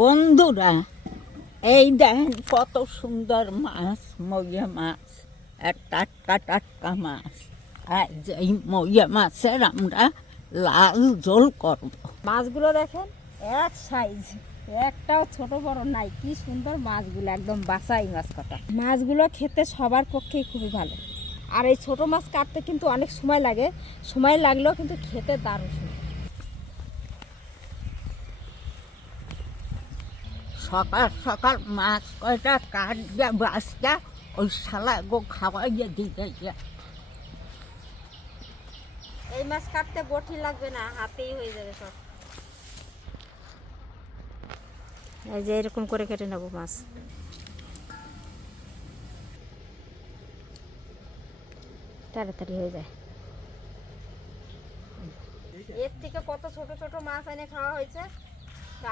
বন্ধুরা, এই দেখেন কত সুন্দর মাছ মইয়া মাছ, আর টাটকা টাটকা মাছ। আর এই মইয়া মাছের আমরা লাল ঝোল করব। মাছগুলো দেখেন এক সাইজ একটাও ছোট বড় নাই। কি সুন্দর মাছগুলো, একদম বাসাই মাছ কটা। মাছগুলো খেতে সবার পক্ষেই খুবই ভালো। আর এই ছোট মাছ কাটতে কিন্তু অনেক সময় লাগে। সময় লাগলেও কিন্তু খেতে দারুণ সকাল সকাল মাছ কয়টা কাটবে বাসটা ওই শালা গো খাওয়াইয়ে দিতে যা এই মাছ কাটতে বটি লাগবে না হাতেই হয়ে যাবে সব। এই যে এরকম করে কেটে নেব মাছ। তাড়াতাড়ি হয়ে যায়। এর থেকে কত ছোট ছোট মাছ এনে খাওয়া হয়েছে?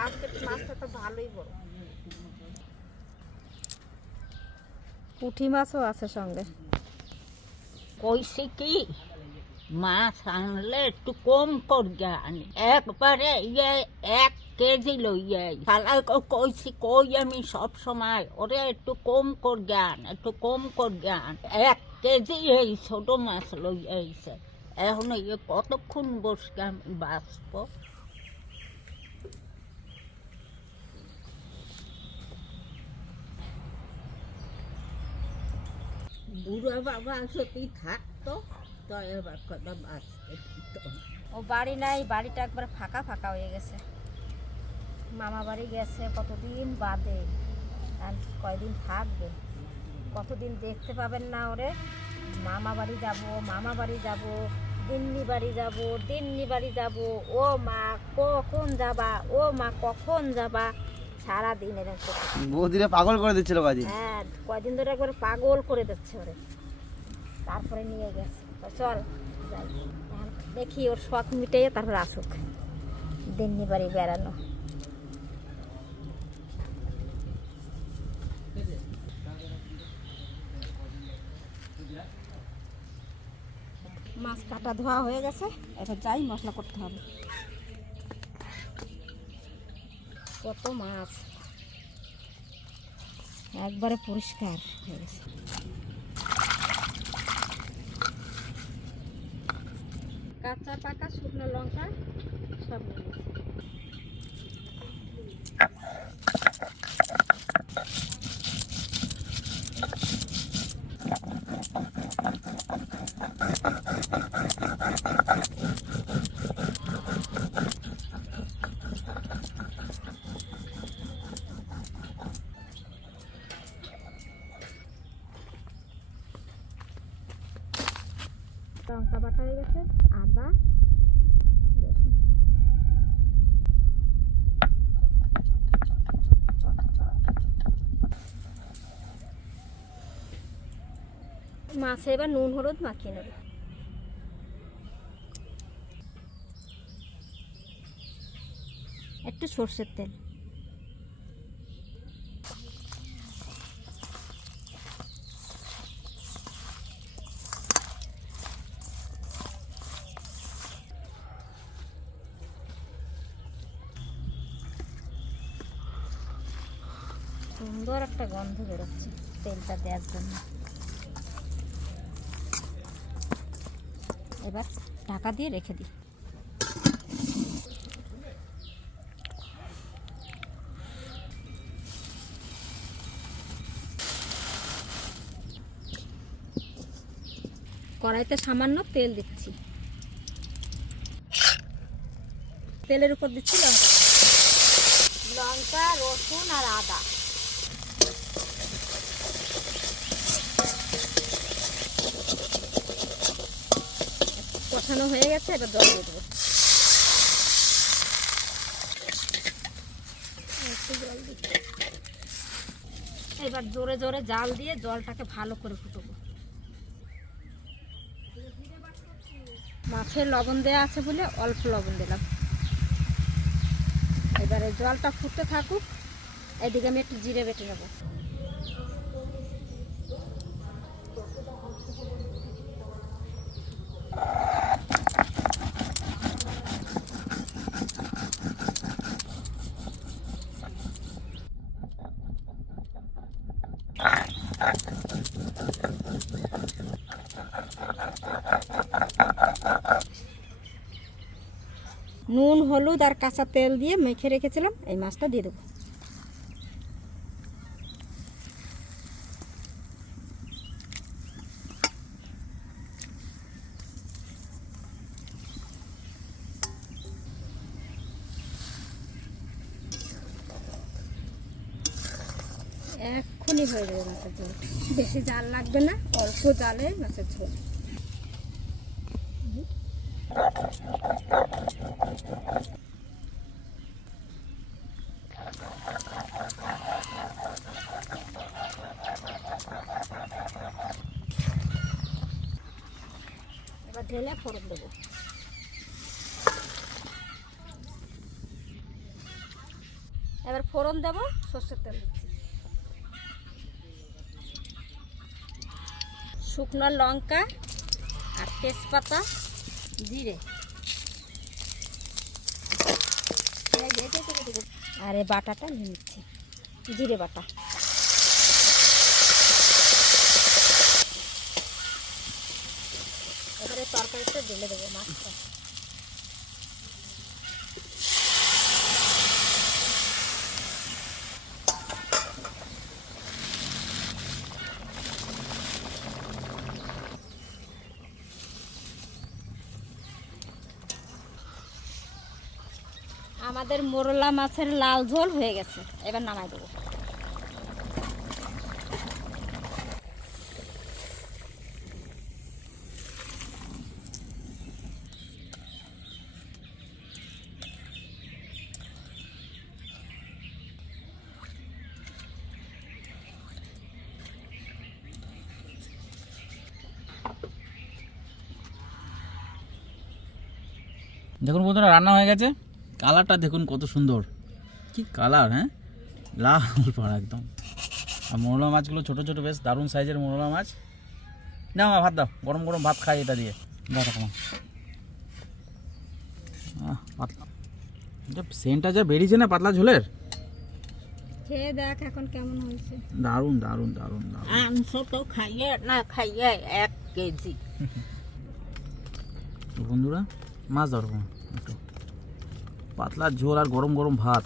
আজকে মাছটা তো ভালোই বড়। পুঁটি মাছও আছে সঙ্গে। কইছে কি মাছ আনলে একটু কম করিয়া আনি। একবারে ইয়ে এক কেজি লইয়া আই। শালা গো কইছি কই আমি সব সময়? ওরে একটু কম করিয়া আন একটু কম করিয়া আন। এক কেজি এই ছোট মাছ লইয়া আইছে। এখন কতক্ষণ বসকে আমি বাঁচব? বুড়ো বাবা থাকতো ও বাড়ি নাই, বাড়িটা একবার ফাঁকা ফাঁকা হয়ে গেছে। মামা বাড়ি গেছে, কতদিন বাদে, আর কয়দিন থাকবে? কতদিন দেখতে পাবেন না ওরে। মামা বাড়ি যাব, মামা বাড়ি যাব, দিন্নি বাড়ি যাব, দিন্নি বাড়ি যাব। ও মা, কখন যাবা? ও মা, কখন যাবা? সারা দিন এরকম। বৌদিরে পাগল করে দিচ্ছিল কাজী হ্যাঁ কয়দিন ধরে একবার পাগল করে দিচ্ছে ওরে। তারপরে নিয়ে গেছে। চল যাই। দেখি ওর শখ মিটাইয়ে তারপরে আসুক। দিন্নি বাড়ি বেড়ানো। মাছ কাটা ধোয়া হয়ে গেছে। এবার যাই মশলা করতে হবে। কত মাছ? একবারে পরিষ্কার হয়ে কাঁচা পাকা শুকনো লঙ্কা সব নিয়ে লঙ্কা বাটা হয়ে গেছে আদা মাছে এবার নুন হলুদ মাখিয়ে নেবে। একটু সর্ষের তেল। সুন্দর একটা গন্ধ বেরোচ্ছে তেলটা দেওয়ার জন্য। এবার ঢাকা দিয়ে রেখে দিই। কড়াইতে সামান্য তেল দিচ্ছি। তেলের উপর দিচ্ছি লঙ্কা। লঙ্কা, রসুন আর আদা। কষানো হয়ে গেছে, এবার জল দিয়ে দেবো। এবার জোরে জোরে জাল দিয়ে জলটাকে ভালো করে ফুটবো। মাছের লবণ দেওয়া আছে বলে অল্প লবণ দিলাম। এবারে জলটা ফুটতে থাকুক, এদিকে আমি একটু জিরে বেটে নেব। নুন হলুদ আর কাঁচা তেল দিয়ে মেখে রেখেছিলাম। এই মাছটা দিয়ে দেবো। এক্ষুনি হয়ে যাবে মাছের ঝোল। বেশি জাল লাগবে না, অল্প জালে মাছের ঝোল। এবার ঢেলে ফোড়ন দেবো। এবার ফোড়ন দেবো সর্ষের তেল শুকনো লঙ্কা আর তেজপাতা, জিরে। আর এই বাটাটা নিয়ে নিচ্ছি, জিরে বাটা। এবারে তরকারিটা ঢেলে দেবো, মাছটা। আমাদের মোরলা মাছের লাল ঝোল হয়ে গেছে। এবার নামাই দেবো। দেখুন বন্ধুরা, রান্না হয়ে গেছে। কালারটা দেখুন কত সুন্দর। কি কালার হ্যাঁ? লাল পাড়া একদম। আর মোরলা মাছগুলো ছোটো ছোটো বেশ দারুণ সাইজের মোরলা মাছ। না মা ভাত দাও। গরম গরম ভাত খাই এটা দিয়ে। দাও পাতলা। সেন্টটা যা বেরিয়েছে না পাতলা ঝোলের? খেয়ে দেখ এখন কেমন হয়েছে। দারুণ দারুণ দারুণ তো খাইয়ে না খাইয়ে এক কেজি। বন্ধুরা মাছ ধরবো। একটু। পাতলা ঝোল আর গরম গরম ভাত।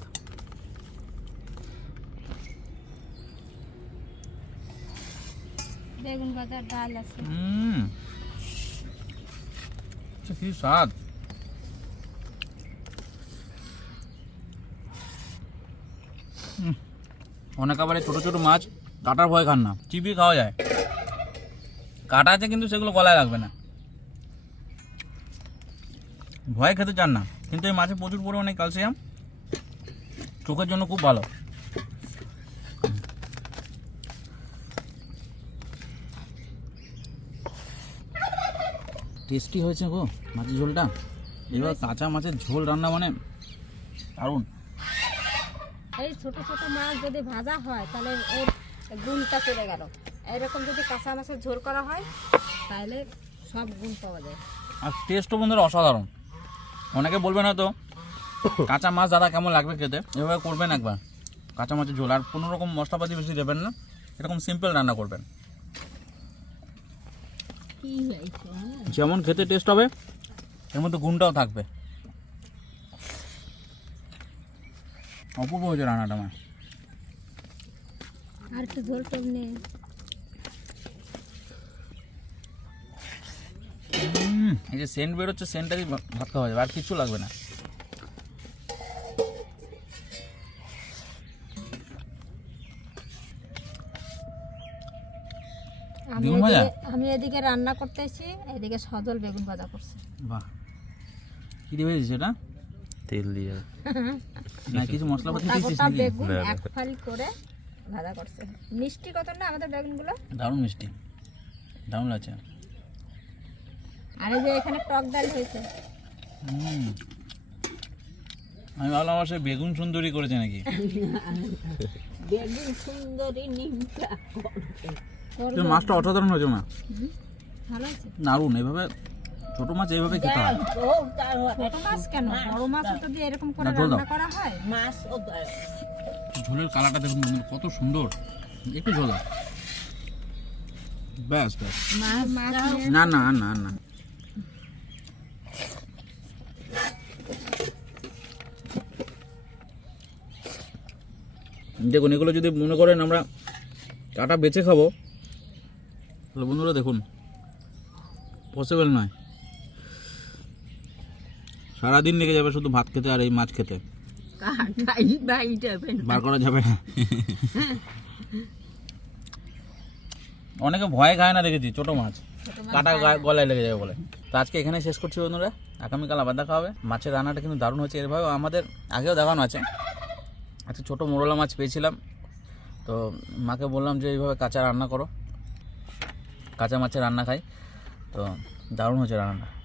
বেগুন ভাজার ডাল আছে। হুম। কি স্বাদ? অনেক আবার ছোটো ছোটো মাছ কাটার ভয় খান না চিবিয়ে খাওয়া যায়। কাটা আছে কিন্তু সেগুলো গলায় লাগবে না। ভয় খেতে চান না। কিন্তু এই মাছে প্রচুর পরিমাণে ক্যালসিয়াম। চোখের জন্য খুব ভালো। টেস্টি হয়েছে গো মাছের ঝোলটা। এবার কাঁচা মাছের ঝোল রান্না মানে দারুণ। এই ছোট ছোট মাছ যদি ভাজা হয় তাহলে এর গুণটা চলে গেল। এরকম যদি কাঁচা মাছের ঝোল করা হয় তাহলে সব গুণ পাওয়া যায়। আর টেস্টও বন্ধুরা অসাধারণ। অনেকে বলবে না তো? কাঁচা মাছ দাদা কেমন লাগবে খেতে? এভাবে করবেন একবার। কাঁচা মাছের ঝোল। আর কোনো রকম মশলাপাতি বেশি দেবেন না। এরকম সিম্পল রান্না করবেন? যেমন খেতে টেস্ট হবে, এর মধ্যে গুণটাও থাকবে। অপূর্ব হয়েছে রান্নাটা আমার। আর একটু ঝোল টোল নেই এই যে সেন্ট বেরোচ্ছে সেন্টটারই ভাত খাওয়া যাবে আর কিছু লাগবে না। আমি এদিকে রান্না করতেছি এদিকে সজল বেগুন ভাজা করছে। বাহ। কী দিয়ে হয়েছে এটা? তেল দিয়ে। না কিছু মশলাপাতি গোটা দিয়েছিস নাকি? বেগুন। এক ফালি করে ভাজা করছে। মিষ্টি কত না আমাদের বেগুনগুলো? দারুণ মিষ্টি। দারুণ লাগছে। আর এই যে এখানে টক ডাল হয়েছে। হুম। আমি ভাবলাম আমার বেগুন সুন্দরী করেছে নাকি? বেগুন সুন্দরী নিমটা মাছটা অসাধারণ হয়েছে দারুণ ছোট মাছ এইভাবে খেতে হয়। ছোট মাছ কেন? বড় মাছও যদি এরকম করে। রান্না করা হয়? মাছ ও ঝোলের কালারটা দেখুন কত সুন্দর। একটু ঝোল। ব্যাস ব্যাস। মাছ মাছ না না না না। দেখুন এগুলো যদি মনে করেন আমরা কাটা বেছে খাব তাহলে বন্ধুরা দেখুন পসিবল নয়। সারাদিন লেগে যাবে শুধু ভাত খেতে আর এই মাছ খেতে। বার করা যাবে না। অনেকে ভয় খায় না দেখেছি ছোট মাছ। কাটা গলায় লেগে যাবে বলে। তো আজকে এখানে শেষ করছি বন্ধুরা। আগামীকাল আবার দেখা হবে। মাছের রান্নাটা কিন্তু দারুণ হচ্ছে এরভাবে আমাদের আগেও দেখানো আছে। একটা ছোটো মোরলা মাছ পেয়েছিলাম। তো মাকে বললাম যে, এইভাবে কাঁচা রান্না করো। কাঁচা মাছের রান্না খাই। তো দারুণ হচ্ছে রান্নাটা।